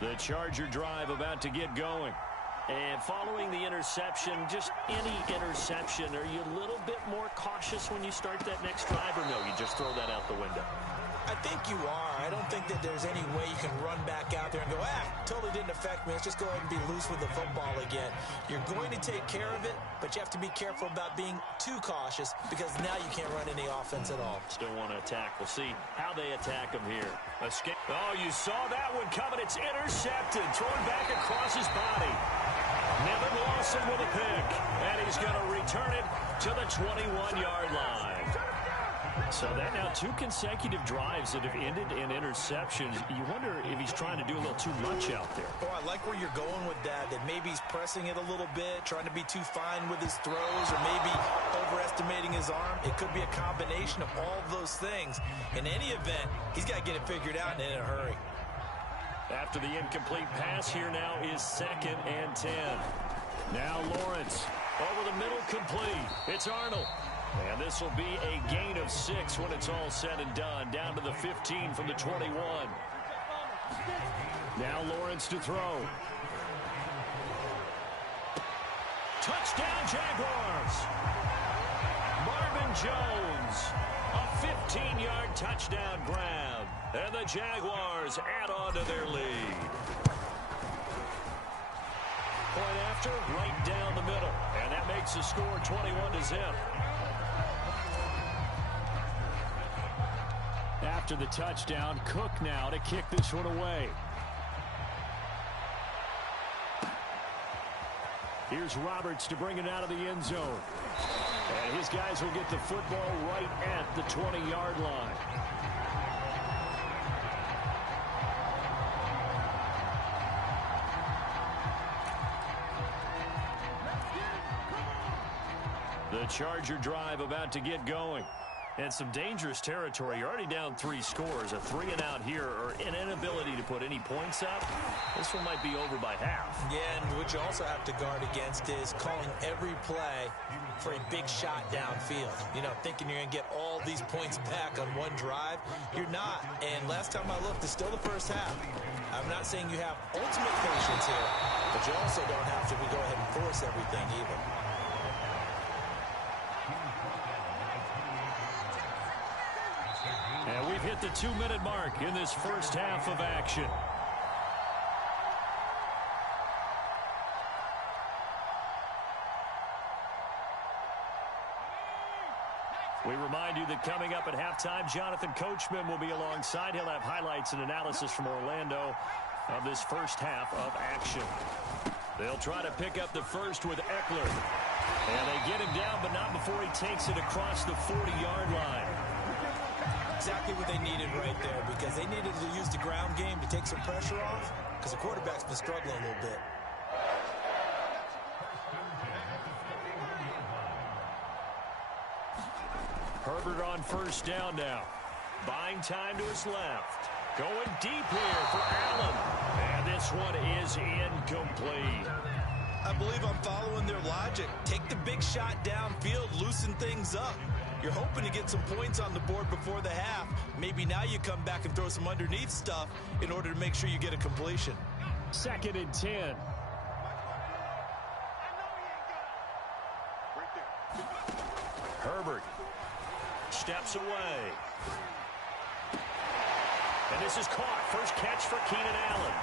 The Charger drive about to get going. And following the interception, just any interception, are you a little bit more cautious when you start that next drive, or no, you just throw that out the window? I think you are. I don't think that there's any way you can run back out there and go, totally didn't affect me. Let's just go ahead and be loose with the football again. You're going to take care of it, but you have to be careful about being too cautious because now you can't run any offense at all. Still want to attack. We'll see how they attack him here. Escape. Oh, you saw that one coming. It's intercepted. Thrown back across his body. Nevin Lawson with a pick. And he's going to return it to the 21-yard line. So that now 2 consecutive drives that have ended in interceptions. You wonder if he's trying to do a little too much out there. Oh, I like where you're going with that maybe he's pressing it a little bit, trying to be too fine with his throws, or maybe overestimating his arm. It could be a combination of all of those things. In any event, he's got to get it figured out and in a hurry. After the incomplete pass, here now is 2nd and 10. Now Lawrence over the middle, complete. It's Arnold. And this will be a gain of 6 when it's all said and done. Down to the 15 from the 21. Now Lawrence to throw. Touchdown Jaguars. Marvin Jones. A 15-yard touchdown grab. And the Jaguars add on to their lead. Point after, right down the middle. And that makes the score 21-0. After the touchdown, Cook now to kick this one away. Here's Roberts to bring it out of the end zone. And his guys will get the football right at the 20-yard line. The Charger drive about to get going. And some dangerous territory. You're already down 3 scores. A 3-and-out here, or an inability to put any points up. This one might be over by half. Yeah, and what you also have to guard against is calling every play for a big shot downfield. You know, thinking you're going to get all these points back on one drive. You're not. And last time I looked, it's still the first half. I'm not saying you have ultimate patience here, but you also don't have to go ahead and force everything either. And we've hit the 2-minute mark in this first half of action. We remind you that coming up at halftime, Jonathan Coachman will be alongside. He'll have highlights and analysis from Orlando of this first half of action. They'll try to pick up the first with Eckler. And they get him down, but not before he takes it across the 40-yard line. Exactly what they needed right there, because they needed to use the ground game to take some pressure off, because the quarterback's been struggling a little bit. Herbert on first down now. Buying time to his left. Going deep here for Allen. And this one is incomplete. I believe I'm following their logic. Take the big shot downfield, loosen things up. You're hoping to get some points on the board before the half. Maybe now you come back and throw some underneath stuff in order to make sure you get a completion. 2nd and 10. Herbert steps away. And this is caught. First catch for Keenan Allen.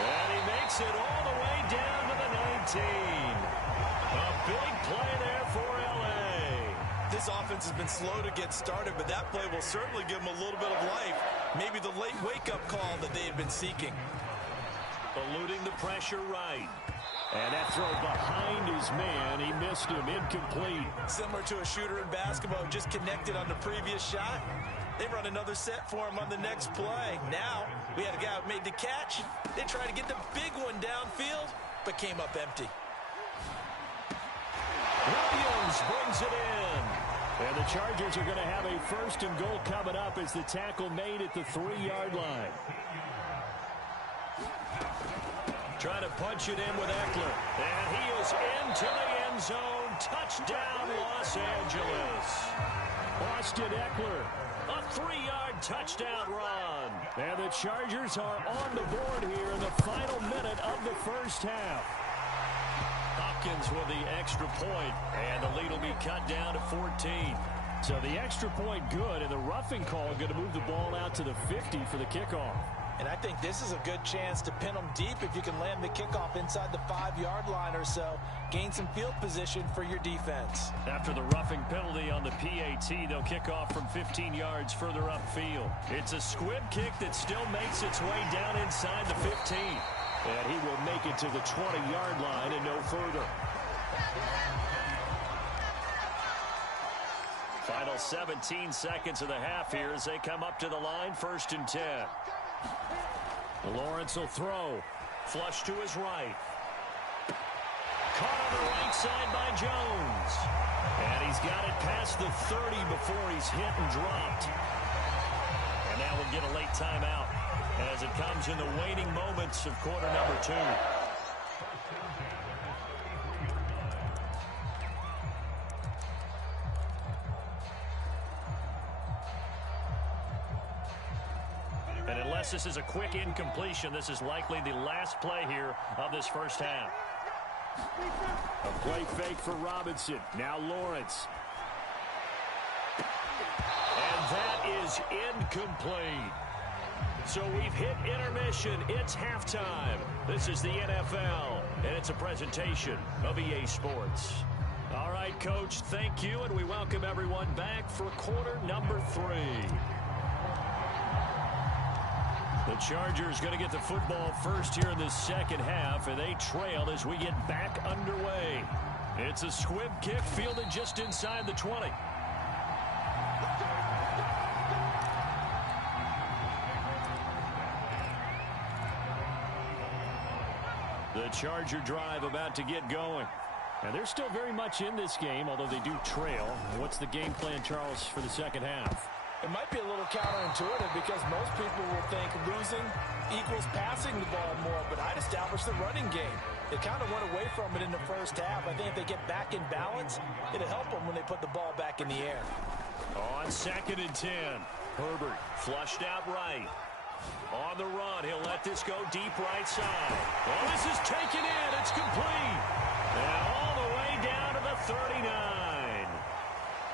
And he makes it all the way down to the 19. A big play there for L.A. This offense has been slow to get started, but that play will certainly give them a little bit of life. Maybe the late wake-up call that they had been seeking. Eluding the pressure right. And that throw behind his man. He missed him. Incomplete. Similar to a shooter in basketball who just connected on the previous shot. They run another set for him on the next play. Now, we had a guy who made the catch. They tried to get the big one downfield, but came up empty. Williams brings it in. And the Chargers are going to have a 1st and goal coming up as the tackle made at the 3-yard line. Trying to punch it in with Eckler. And he is into the end zone. Touchdown, Los Angeles. Austin Eckler, a 3-yard touchdown run. And the Chargers are on the board here in the final minute of the first half. Hopkins with the extra point, and the lead will be cut down to 14. So the extra point good, and the roughing call going to move the ball out to the 50 for the kickoff. And I think this is a good chance to pin them deep if you can land the kickoff inside the 5-yard line or so. Gain some field position for your defense. After the roughing penalty on the PAT, they'll kick off from 15 yards further upfield. It's a squib kick that still makes its way down inside the 15. And he will make it to the 20-yard line and no further. Final 17 seconds of the half here as they come up to the line, 1st and 10. Lawrence will throw. Flush to his right. Caught on the right side by Jones. And he's got it past the 30 before he's hit and dropped. And now we'll get a late timeout as it comes in the waning moments of quarter number 2. And unless this is a quick incompletion, this is likely the last play here of this first half. A play fake for Robinson. Now Lawrence. And that is incomplete. So we've hit intermission. It's halftime. This is the NFL, and it's a presentation of EA Sports. All right, Coach, thank you, and we welcome everyone back for quarter number 3. The Chargers going to get the football first here in the second half, and they trail as we get back underway. It's a squib kick fielded just inside the 20. The Charger drive about to get going. And they're still very much in this game, although they do trail. What's the game plan, Charles, for the second half? It might be a little counterintuitive because most people will think losing equals passing the ball more, but I'd establish the running game. They kind of went away from it in the first half. I think if they get back in balance, it'll help them when they put the ball back in the air. On 2nd and 10, Herbert flushed out right. On the run, he'll let this go deep right side. Oh, this is taken in. It's complete. And all the way down to the 39.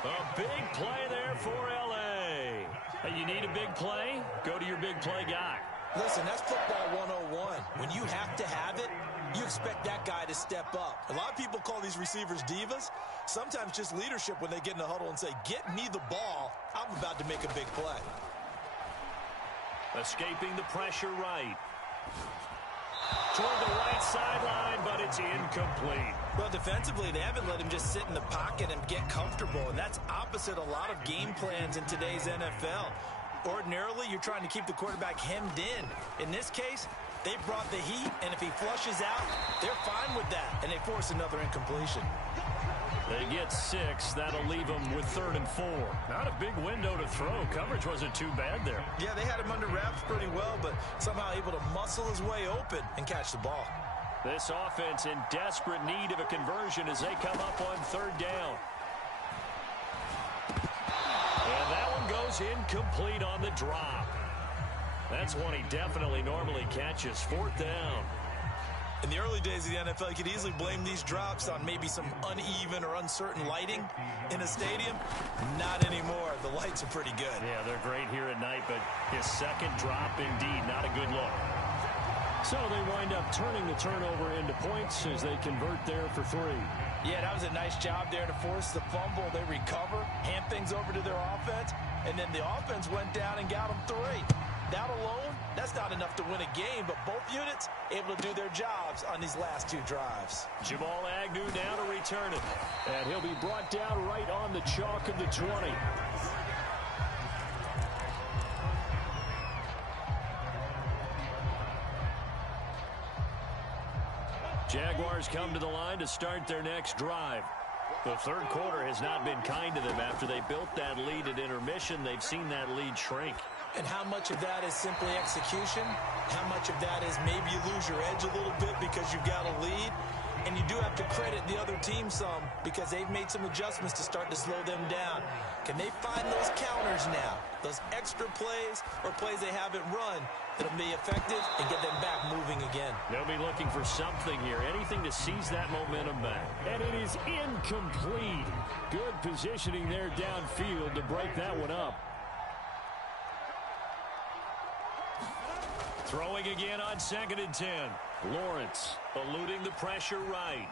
A big play there for L.A. Hey, you need a big play? Go to your big play guy. Listen, that's football 101. When you have to have it, you expect that guy to step up. A lot of people call these receivers divas. Sometimes just leadership when they get in the huddle and say, get me the ball. I'm about to make a big play. Escaping the pressure right. Toward the right sideline, but it's incomplete. Well, defensively, they haven't let him just sit in the pocket and get comfortable, and that's opposite a lot of game plans in today's NFL. Ordinarily, you're trying to keep the quarterback hemmed in. In this case, they brought the heat, and if he flushes out, they're fine with that, and they force another incompletion. They get 6. That'll leave them with 3rd and 4. Not a big window to throw. Coverage wasn't too bad there. Yeah, they had him under wraps pretty well, but somehow able to muscle his way open and catch the ball. This offense in desperate need of a conversion as they come up on 3rd down. And that one goes incomplete on the drop. That's one he definitely normally catches. 4th down. In the early days of the NFL, you could easily blame these drops on maybe some uneven or uncertain lighting in a stadium. Not anymore. The lights are pretty good. Yeah, they're great here at night, but his second drop, indeed, not a good look. So they wind up turning the turnover into points as they convert there for 3. Yeah, that was a nice job there to force the fumble. They recover, hand things over to their offense, and then the offense went down and got them 3. That alone, that's not enough to win a game, but both units able to do their jobs on these last 2 drives. Jamal Agnew now to return it. And he'll be brought down right on the chalk of the 20. Jaguars come to the line to start their next drive. The 3rd quarter has not been kind to them after they built that lead at intermission. They've seen that lead shrink. And how much of that is simply execution? How much of that is maybe you lose your edge a little bit because you've got a lead? And you do have to credit the other team some because they've made some adjustments to start to slow them down. Can they find those counters now? Those extra plays or plays they haven't run that'll be effective and get them back moving again. They'll be looking for something here, anything to seize that momentum back. And it is incomplete. Good positioning there downfield to break that one up. Throwing again on 2nd and 10. Lawrence eluding the pressure right.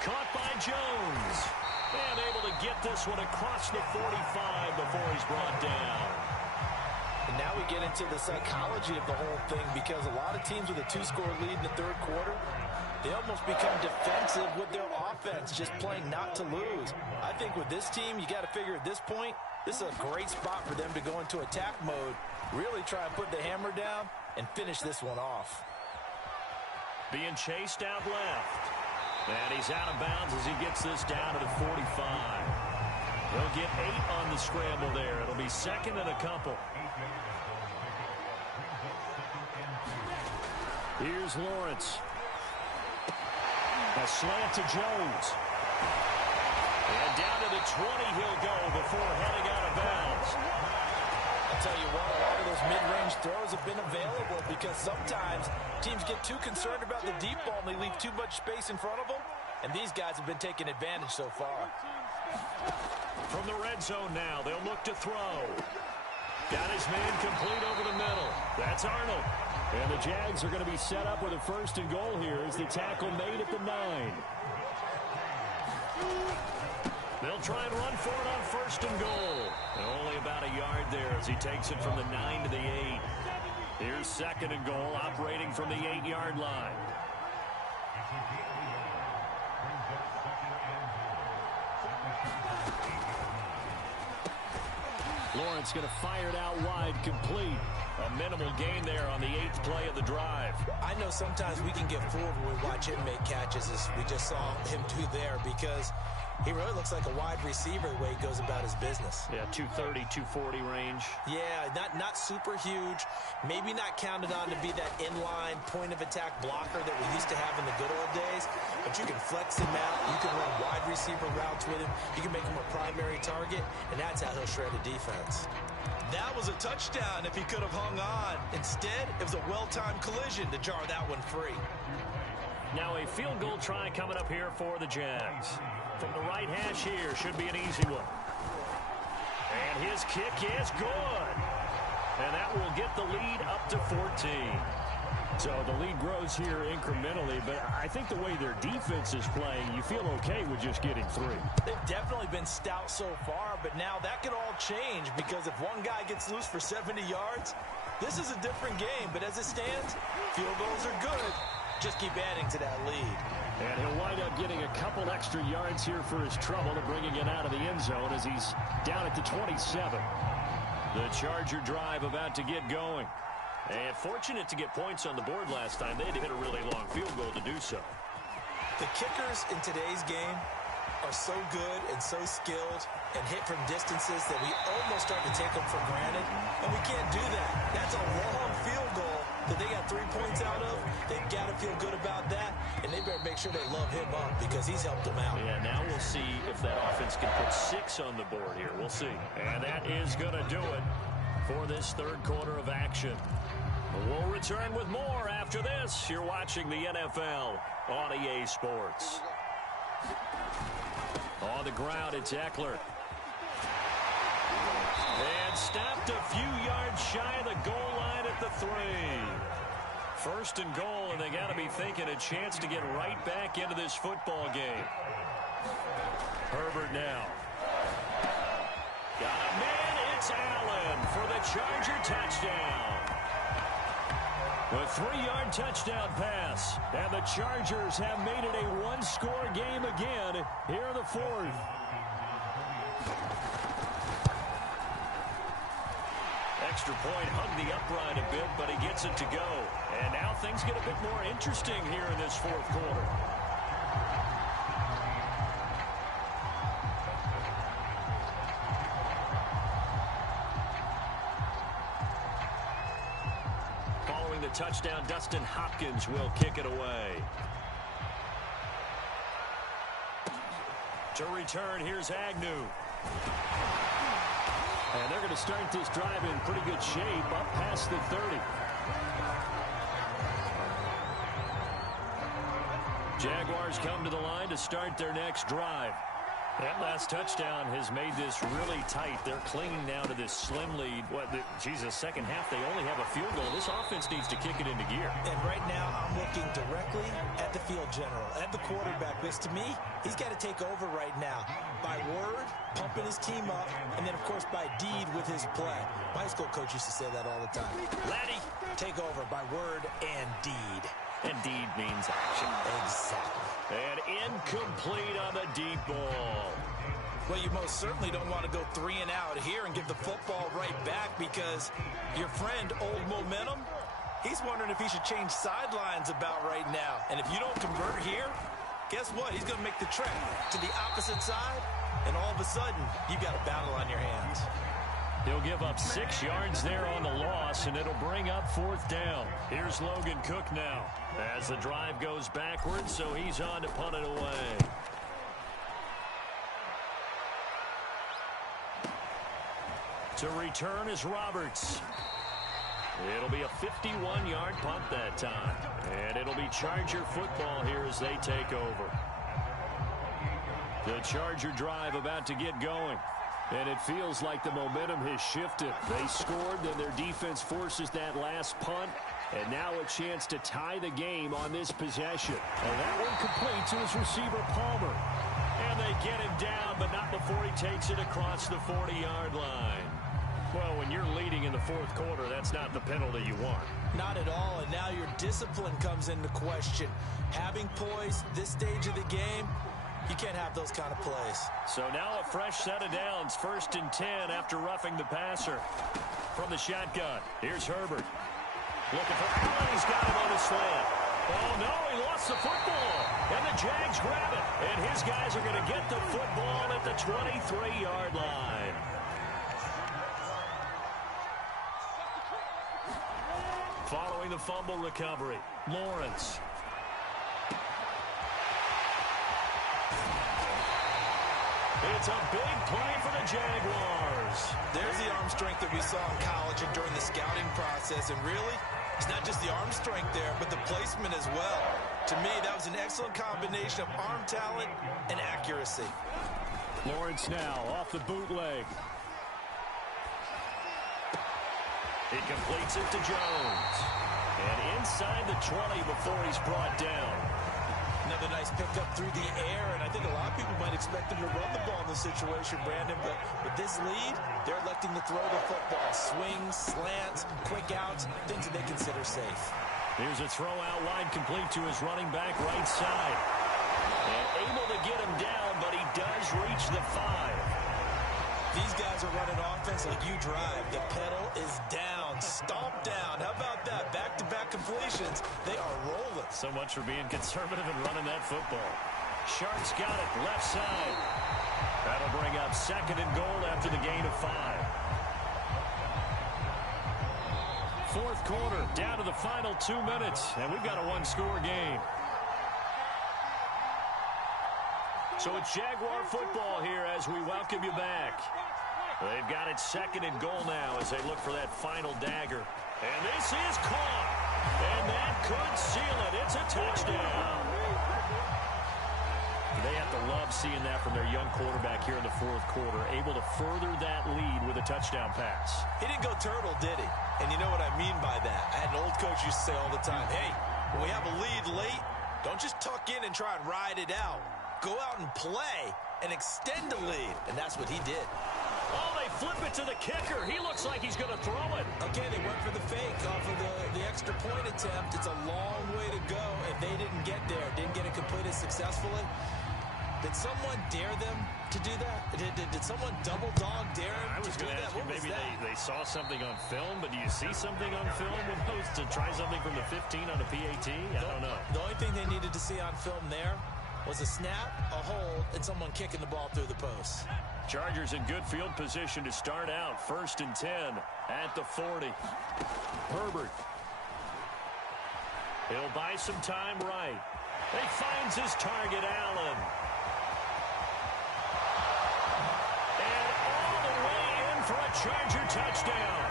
Caught by Jones. And able to get this one across the 45 before he's brought down. And now we get into the psychology of the whole thing, because a lot of teams with a 2-score lead in the third quarter, they almost become defensive with their offense, just playing not to lose. I think with this team, you got to figure at this point, this is a great spot for them to go into attack mode, really try and put the hammer down and finish this one off. Being chased out left. And he's out of bounds as he gets this down to the 45. He'll get 8 on the scramble there. It'll be 2nd and a couple. Here's Lawrence. A slant to Jones. And down to the 20 he'll go before heading out of bounds. I'll tell you what, a lot of those mid-range throws have been available because sometimes teams get too concerned about the deep ball and they leave too much space in front of them. And these guys have been taking advantage so far. From the red zone now, they'll look to throw. Got his man complete over the middle. That's Arnold. And the Jags are going to be set up with a 1st and goal here as the tackle made at the 9. They'll try and run for it on 1st and goal. And only about a yard there as he takes it from the 9 to the 8. Here's 2nd and goal, operating from the 8-yard line. Lawrence going to fire it out wide, complete. A minimal gain there on the 8th play of the drive. I know sometimes we can get fooled when we watch him make catches, as we just saw him do there, because he really looks like a wide receiver the way he goes about his business. Yeah, 230, 240 range. Yeah, not super huge. Maybe not counted on to be that inline point-of-attack blocker that we used to have in the good old days. But you can flex him out. You can run wide receiver routes with him. You can make him a primary target, and that's how he'll shred a defense. That was a touchdown if he could have hung on. Instead, it was a well-timed collision to jar that one free. Now a field goal try coming up here for the Jags. From the right hash here, should be an easy one. And his kick is good. And that will get the lead up to 14. So the lead grows here incrementally, but I think the way their defense is playing, you feel okay with just getting 3. They've definitely been stout so far, but now that could all change, because if one guy gets loose for 70 yards, this is a different game. But as it stands, field goals are good. Just keep adding to that lead. And he'll wind up getting a couple extra yards here for his trouble to bringing it out of the end zone as he's down at the 27. The Charger drive about to get going. And fortunate to get points on the board last time. They had to hit a really long field goal to do so. The kickers in today's game are so good and so skilled and hit from distances that we almost start to take them for granted. And we can't do that. That's a long field goal that they got 3 points out of. They've got to feel good about that. And they better make sure they love him up, because he's helped them out. Yeah, now we'll see if that offense can put 6 on the board here. We'll see. And that is going to do it for this third quarter of action. We'll return with more after this. You're watching the NFL on EA Sports. On the ground, it's Eckler. And stopped a few yards shy of the goal line at the 3. 1st and goal, and they got to be thinking a chance to get right back into this football game. Herbert now. Got a man, it's Allen for the Charger touchdown. A 3-yard touchdown pass, and the Chargers have made it a 1-score game again here in the 4th. Extra point, hugged the upright a bit, but he gets it to go. And now things get a bit more interesting here in this 4th quarter. Following the touchdown, Dustin Hopkins will kick it away. To return, here's Agnew. And they're going to start this drive in pretty good shape up past the 30. Jaguars come to the line to start their next drive. That last touchdown has made this really tight. They're clinging now to this slim lead. Second half, they only have a field goal. This offense needs to kick it into gear. And right now, I'm looking directly at the field general, at the quarterback. Because to me, he's got to take over right now. By word, pumping his team up, and then, of course, by deed with his play. My high school coach used to say that all the time. Laddie, take over by word and deed. And deed means action. Exactly. And incomplete on the deep ball. Well, you most certainly don't want to go 3 and out here and give the football right back because your friend, Old Momentum, he's wondering if he should change sidelines about right now. And if you don't convert here, guess what? He's going to make the trek to the opposite side, and all of a sudden, you've got a battle on your hands. He'll give up 6 yards there on the loss, and it'll bring up 4th down. Here's Logan Cook now as the drive goes backwards, so he's on to punt it away. To return is Roberts. It'll be a 51-yard punt that time, and it'll be Charger football here as they take over. The Charger drive about to get going. And it feels like the momentum has shifted. They scored, then their defense forces that last punt. And now a chance to tie the game on this possession. And that one complete to his receiver, Palmer. And they get him down, but not before he takes it across the 40-yard line. Well, when you're leading in the 4th quarter, that's not the penalty you want. Not at all, and now your discipline comes into question. Having poise this stage of the game, you can't have those kind of plays. So now a fresh set of downs, 1st and 10 after roughing the passer. From the shotgun, here's Herbert. Looking for Allen, he's got him on his slant. Oh, no, he lost the football. And the Jags grab it. And his guys are going to get the football at the 23-yard line. Following the fumble recovery, Lawrence. It's a big play for the Jaguars. There's the arm strength that we saw in college and during the scouting process. And really, it's not just the arm strength there, but the placement as well. To me, that was an excellent combination of arm talent and accuracy. Lawrence now off the bootleg. He completes it to Jones. And inside the 20 before he's brought down. Another nice pickup through the air, and I think a lot of people might expect him to run the ball in this situation, Brandon, but with this lead, they're electing to throw the football. Swings, slants, quick outs, things that they consider safe. Here's a throw out wide complete to his running back right side. And able to get him down, but he does reach the 5. These guys are running offense like you drive. The pedal is down, stomp down. How about that? Back-to-back completions. They are rolling. So much for being conservative and running that football. Sharks got it, left side. That'll bring up 2nd and goal after the gain of 5. 4th quarter, down to the final 2 minutes, and we've got a 1-score game. So it's Jaguar football here as we welcome you back. They've got it 2nd and goal now as they look for that final dagger. And this is caught. And that could seal it. It's a touchdown. They have to love seeing that from their young quarterback here in the 4th quarter, able to further that lead with a touchdown pass. He didn't go turtle, did he? And you know what I mean by that. I had an old coach used to say all the time, hey, when we have a lead late, don't just tuck in and try and ride it out. Go out and play and extend the lead. And that's what he did. Oh, they flip it to the kicker. He looks like he's going to throw it. Okay, they went for the fake off of the extra point attempt. It's a long way to go, and they didn't get there. Didn't get it completed successfully. Did someone dare them to do that? Did someone double dog dare them I was to do going to that? ask you, What was maybe that? they saw something on film, but do you see something on film opposed to try something from the 15 on a PAT? I don't know. The only thing they needed to see on film there was a snap, a hold, and someone kicking the ball through the post. Chargers in good field position to start out. 1st and 10 at the 40. Herbert. He'll buy some time right. He finds his target, Allen. And all the way in for a Charger touchdown.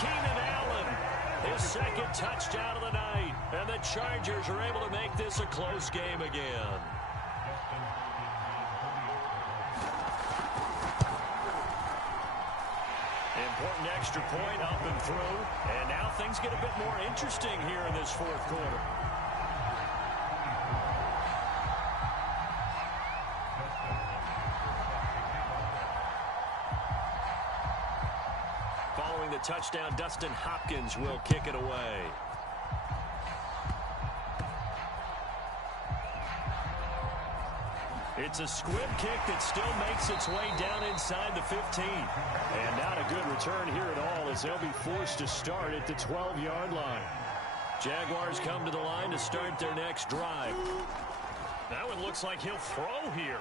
Keenan Allen, his second touchdown of the night. And the Chargers are able to make this a close game again. Important extra point up and through. And now things get a bit more interesting here in this fourth quarter. Following the touchdown, Dustin Hopkins will kick it away. It's a squib kick that still makes its way down inside the 15. And not a good return here at all as they'll be forced to start at the 12-yard line. Jaguars come to the line to start their next drive. Now it looks like he'll throw here.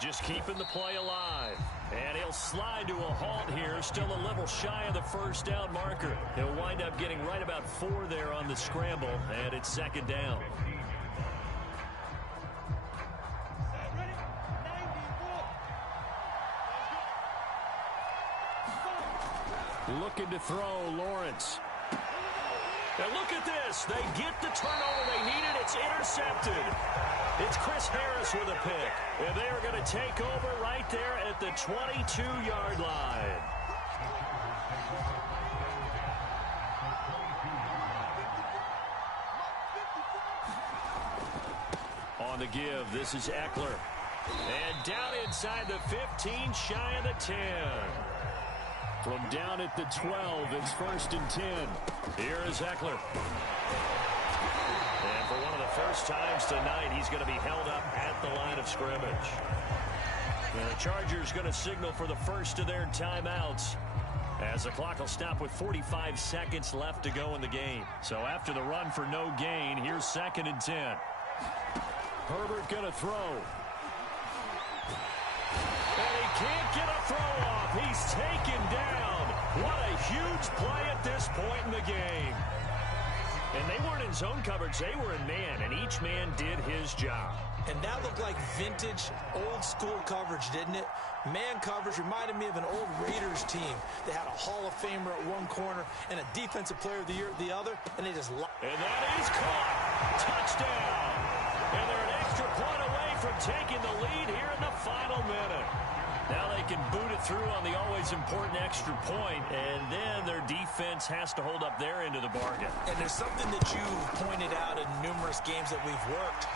Just keeping the play alive. And he'll slide to a halt here, still a little shy of the first down marker. He'll wind up getting right about 4 there on the scramble, and it's second down. Looking to throw, Lawrence. And look at this. They get the turnover they needed. It's intercepted. It's Chris Harris with a pick. And they are going to take over right there at the 22-yard line. On the give, this is Eckler. And down inside the 15, shy of the 10. From down at the 12, it's 1st and 10. Here is Eckler. And for one of the first times tonight, he's going to be held up at the line of scrimmage. And the Chargers going to signal for the first of their timeouts as the clock will stop with 45 seconds left to go in the game. So after the run for no gain, here's 2nd and 10. Herbert going to throw. And he can't get a throw off. He's taken down. What a huge play at this point in the game. And they weren't in zone coverage. They were in man, and each man did his job. And that looked like vintage, old-school coverage, didn't it? Man coverage reminded me of an old Raiders team. They had a Hall of Famer at one corner and a Defensive Player of the Year at the other, and they just... And that is caught. Touchdown. And they're an extra point away from taking the lead here in the final minute. Now they can boot it through on the always important extra point, and then their defense has to hold up their end of the bargain. And there's something that you've pointed out in numerous games that we've worked.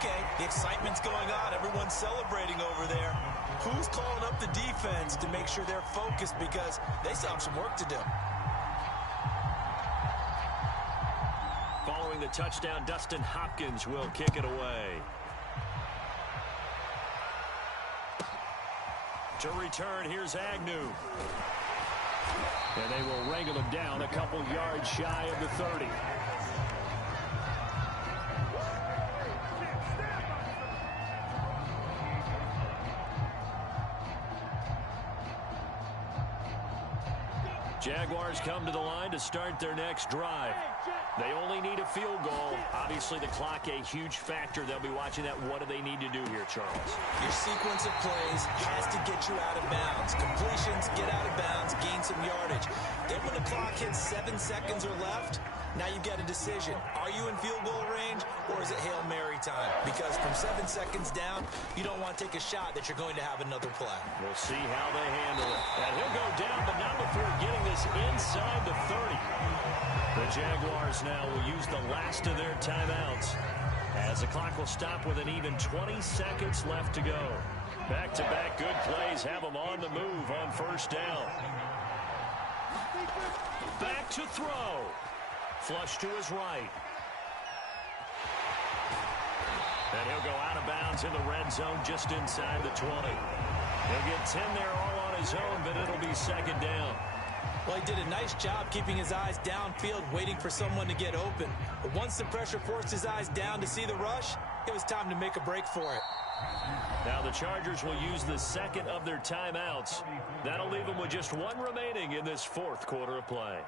Okay, the excitement's going on. Everyone's celebrating over there. Who's calling up the defense to make sure they're focused because they still have some work to do? Following the touchdown, Dustin Hopkins will kick it away. To return, here's Agnew. And they will wrangle him down a couple yards shy of the 30. Jaguars come to the line to start their next drive. They only need a field goal. Obviously, the clock a huge factor. They'll be watching that. What do they need to do here, Charles? Your sequence of plays has to get you out of bounds. Completions, get out of bounds, gain some yardage. Then when the clock hits 7 seconds or left, now you've got a decision. Are you in field goal range, or is it Hail Mary time? Because from 7 seconds down, you don't want to take a shot that you're going to have another play. We'll see how they handle it. And he'll go down, but not before getting this inside the 30. The Jaguars now will use the last of their timeouts as the clock will stop with an even 20 seconds left to go. Back-to-back good plays have them on the move on first down. Back to throw. Flush to his right. And he'll go out of bounds in the red zone just inside the 20. He'll get 10 there all on his own, but it'll be second down. Well, he did a nice job keeping his eyes downfield, waiting for someone to get open. But once the pressure forced his eyes down to see the rush, it was time to make a break for it. Now the Chargers will use the second of their timeouts. That'll leave them with just one remaining in this fourth quarter of play.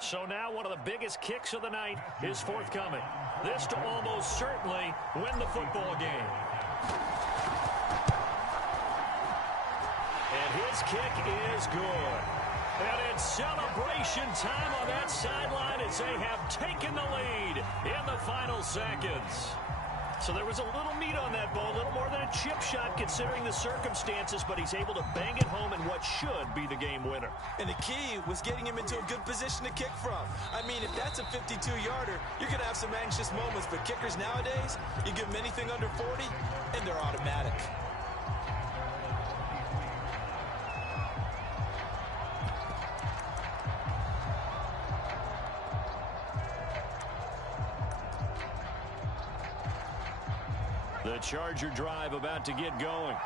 So now one of the biggest kicks of the night is forthcoming. This to almost certainly win the football game. And his kick is good. And it's celebration time on that sideline as they have taken the lead in the final seconds. So there was a little meat on that ball, a little more than a chip shot considering the circumstances, but he's able to bang it home in what should be the game winner. And the key was getting him into a good position to kick from. I mean, if that's a 52-yarder, you're going to have some anxious moments, but kickers nowadays, you give them anything under 40, and they're automatic. The Charger drive about to get going.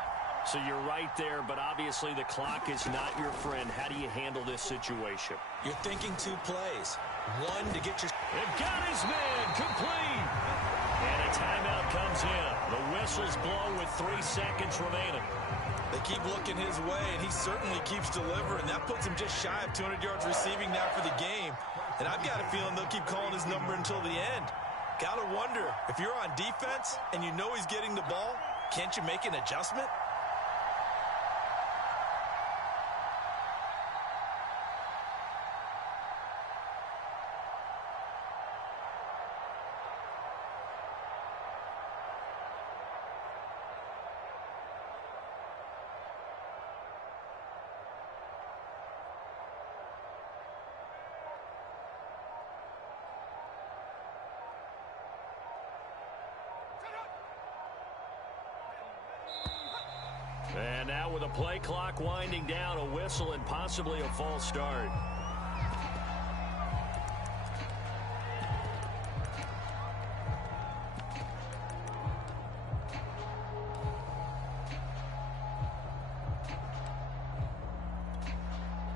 So you're right there, but obviously the clock is not your friend. How do you handle this situation? You're thinking 2 plays. One to get your... It got his man complete. And a timeout comes in. The whistles blow with 3 seconds remaining. They keep looking his way, and he certainly keeps delivering. That puts him just shy of 200 yards receiving now for the game. And I've got a feeling they'll keep calling his number until the end. Gotta wonder, if you're on defense and you know he's getting the ball, can't you make an adjustment? And now with a play clock winding down, a whistle and possibly a false start.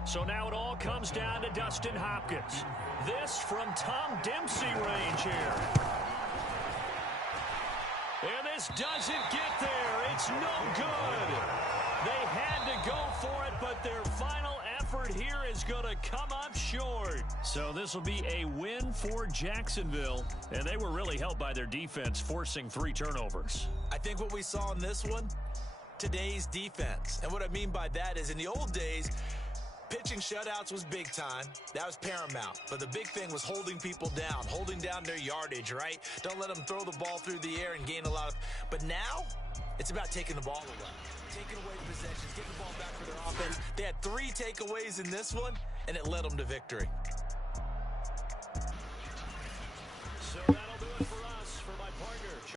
So now it all comes down to Dustin Hopkins. This from Tom Dempsey range here. And this doesn't get there. It's no good. They had to go for it, but their final effort here is going to come up short. So this will be a win for Jacksonville, and they were really helped by their defense, forcing 3 turnovers. I think what we saw in this one, today's defense. And what I mean by that is in the old days, pitching shutouts was big time. That was paramount. But the big thing was holding people down, holding down their yardage, right? Don't let them throw the ball through the air and gain a lot of... But now, it's about taking the ball away. Taking away possessions, getting the ball back for their offense. They had 3 takeaways in this one, and it led them to victory.